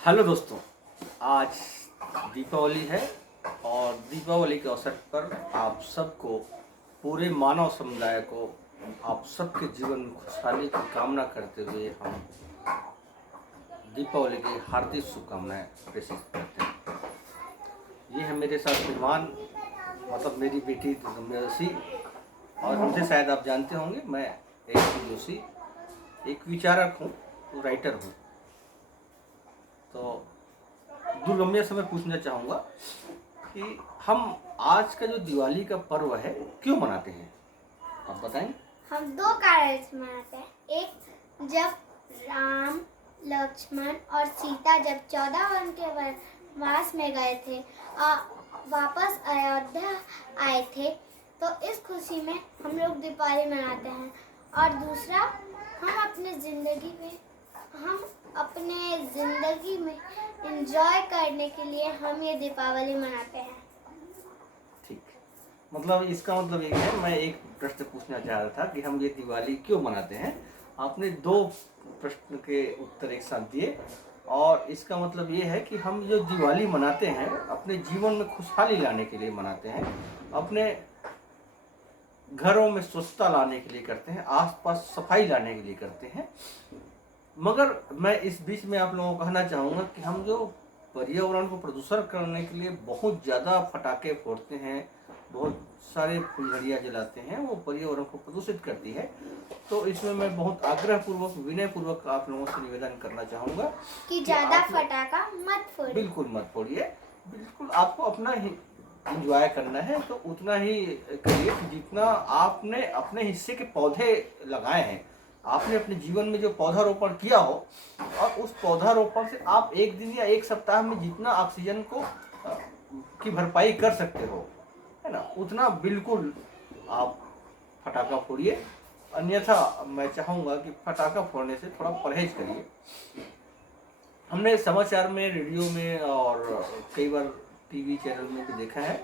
Hello दोस्तों, आज दीपावली है और दीपावली के अवसर पर आप सबको, पूरे मानव समुदाय को, आप सबके जीवन में खुशहाली की कामना करते हुए हम दीपावली की हार्दिक शुभकामनाएं प्रेषित करते हैं। ये है मेरे साथ श्रीमान, मतलब मेरी बेटी रम्या जोशी, और मुझे शायद आप जानते होंगे, मैं एक जोशी एक विचारक हूँ, राइटर हूँ। तो दुर्गम्य से मैं पूछना चाहूँगा कि हम आज का जो दिवाली का पर्व है क्यों मनाते हैं, आप बताएं। हम दो कारण से मनाते हैं। एक, जब राम, लक्ष्मण और सीता जब 14 वन के वनवास में गए थे, वापस अयोध्या आए थे, तो इस खुशी में हम लोग दीपावली मनाते हैं। और दूसरा, हम अपने ज़िंदगी में एंजॉय करने के लिए हम ये दीपावली मनाते हैं। ठीक, मतलब इसका मतलब ये है, मैं एक प्रश्न पूछना चाह रहा था कि हम ये दिवाली क्यों मनाते हैं। आपने दो प्रश्न के उत्तर एक साथ दिए, और इसका मतलब ये है कि हम जो दिवाली मनाते हैं अपने जीवन में खुशहाली लाने के लिए मनाते हैं, अपने घरों में स्वच्छता लाने के लिए करते हैं, आसपास सफाई लाने के लिए करते हैं। मगर मैं इस बीच में आप लोगों को कहना चाहूँगा कि हम जो पर्यावरण को प्रदूषण करने के लिए बहुत ज़्यादा फटाके फोड़ते हैं, बहुत सारे फुलझड़ियाँ जलाते हैं, वो पर्यावरण को प्रदूषित करती है। तो इसमें मैं बहुत आग्रहपूर्वक, विनयपूर्वक आप लोगों से निवेदन करना चाहूँगा कि ज़्यादा फटाका मत फोड़िए। बिल्कुल मत फोड़िए। बिल्कुल आपको अपना ही इंजॉय करना है तो उतना ही करिए जितना आपने अपने हिस्से के पौधे लगाए हैं, आपने अपने जीवन में जो पौधारोपण किया हो, और उस पौधारोपण से आप एक दिन या एक सप्ताह में जितना ऑक्सीजन को की भरपाई कर सकते हो, है ना, उतना बिल्कुल आप फटाका फोड़िए। अन्यथा मैं चाहूँगा कि फटाका फोड़ने से थोड़ा परहेज करिए। हमने समाचार में, रेडियो में और कई बार टीवी चैनल में भी देखा है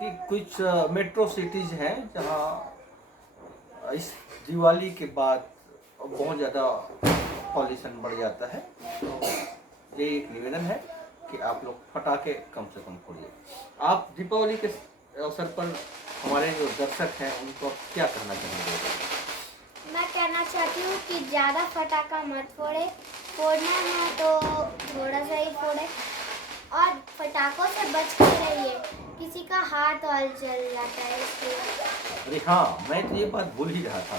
कि कुछ मेट्रो सिटीज हैं जहां इस दिवाली के बाद बहुत ज़्यादा पॉल्यूशन बढ़ जाता है। तो ये एक निवेदन है कि आप लोग फटाके कम से कम फोड़िए। आप दीपावली के अवसर पर हमारे जो दर्शक हैं उनको क्या करना चाहेंगे? मैं कहना चाहती हूँ कि ज़्यादा फटाका मत फोड़े, फोड़ना है तो थोड़ा सा ही फोड़े, और फटाकों से बच के रहिए, किसी का हाथ और जल जाता है इसलिए। अरे हाँ, मैं तो ये बात भूल ही रहा था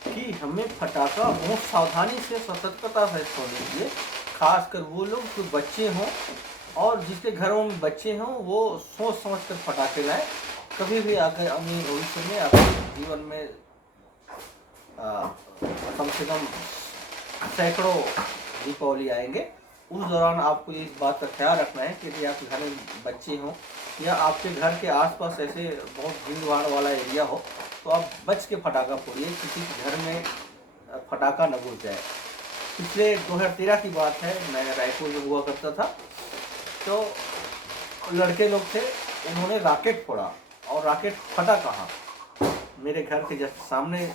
कि हमें फटाका बहुत सावधानी से, सतर्कता से छोड़ने चाहिए। खासकर वो लोग जो बच्चे हों और जिसके घरों में बच्चे हों, वो सोच समझ कर फटाके लाएं। कभी भी आगे अमीन भविष्य में आपके जीवन में कम से कम सैकड़ों दीपावली आएंगे। उस दौरान आपको इस बात का ख्याल रखना है कि यदि आपके घर में बच्चे हों या आपके घर के आसपास ऐसे बहुत भीड़ भाड़ वाला एरिया हो, तो आप बच के फटाका फोड़िए, किसी के घर में फटाका न घुस जाए। पिछले 2013 की बात है, मैं रायपुर में हुआ करता था, तो लड़के लोग थे, उन्होंने रॉकेट फोड़ा, और रॉकेट फटा कहाँ, मेरे घर के जस्ट सामने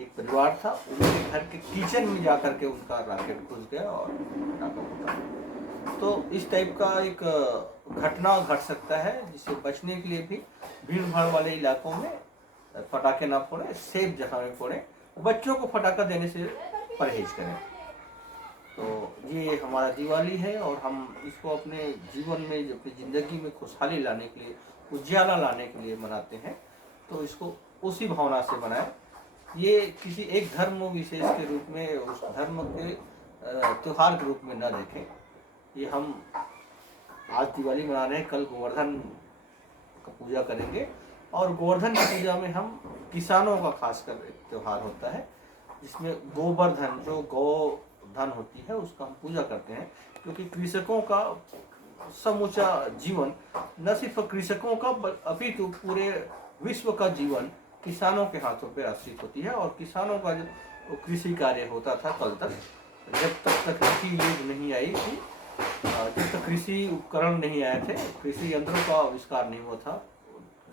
एक परिवार था, उनके घर के किचन में जाकर के उनका रॉकेट घुस गया और फटाका फटा। तो इस टाइप का एक घटना घट सकता है, जिससे बचने के लिए भी भीड़ भाड़ वाले इलाकों में फटाके ना फोड़े, सेफ जगह में फोड़े, बच्चों को फटाका देने से परहेज करें। तो ये हमारा दिवाली है और हम इसको अपने जीवन में, अपनी ज़िंदगी में खुशहाली लाने के लिए, उज्याला लाने के लिए मनाते हैं। तो इसको उसी भावना से मनाएं। ये किसी एक धर्म विशेष के रूप में, उस धर्म के त्योहार के रूप में न देखें। ये हम आज दिवाली मना रहे हैं, कल गोवर्धन का पूजा करेंगे, और गोवर्धन की पूजा में हम किसानों का खासकर एक त्यौहार होता है, जिसमें गोवर्धन, जो गौ धन होती है, उसका हम पूजा करते हैं। क्योंकि कृषकों का समूचा जीवन, न सिर्फ कृषकों का अपितु पूरे विश्व का जीवन किसानों के हाथों पे आश्रित होती है। और किसानों का जो कृषि कार्य होता था कल तक, जब तक तकनीकी युग नहीं आई थी, जब तक कृषि उपकरण नहीं आए थे, कृषि यंत्रों का आविष्कार नहीं हुआ था,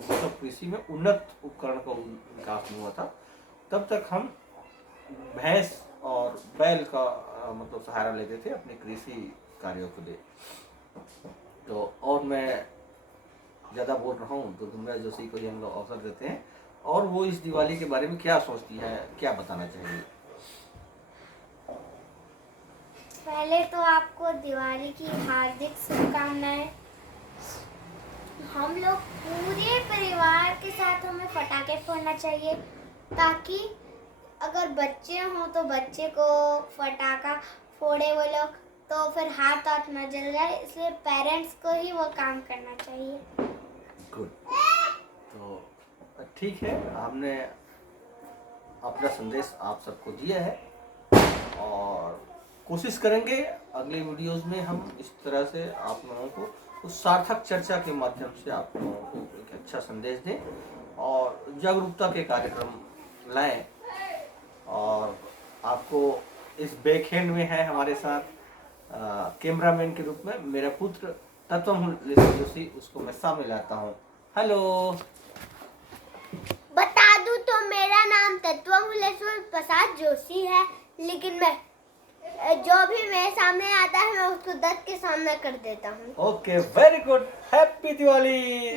तब कृषि में उन्नत उपकरण का विकास नहीं हुआ था, तब तक हम भैंस और बैल का मतलब सहारा लेते थे अपने कृषि कार्यों को ले। तो और मैं ज़्यादा बोल रहा हूँ तो धूमराज जोशी को ही हम लोग अवसर देते हैं, और वो इस दिवाली के बारे में क्या सोचती है, क्या बताना चाहिए। पहले तो आपको दिवाली की हार्दिक शुभकामनाएं। हम लोग पूरे परिवार के साथ हमें पटाखे फोड़ना चाहिए, ताकि अगर बच्चे हों तो बच्चे को पटाखा फोड़े वो लोग तो फिर हाथ न जल जाए, इसलिए पेरेंट्स को ही वो काम करना चाहिए। गुड। तो ठीक है, हमने अपना संदेश आप सबको दिया है, और कोशिश करेंगे अगले वीडियोस में हम इस तरह से आप लोगों को उस सार्थक चर्चा के माध्यम से आप लोगों को एक अच्छा संदेश दें और जागरूकता के कार्यक्रम लाएं। और आपको इस बैकहैंड में है हमारे साथ कैमरामैन के रूप में मेरा पुत्र तत्वम जोशी, उसको मैं सामने लाता हूँ। हेलो, बता दूं तो मेरा नाम तत्वम प्रसाद जोशी है, लेकिन मैं जो भी मेरे सामने आता है मैं उसको 10 के सामने कर देता हूँ। Okay, very good, happy Diwali.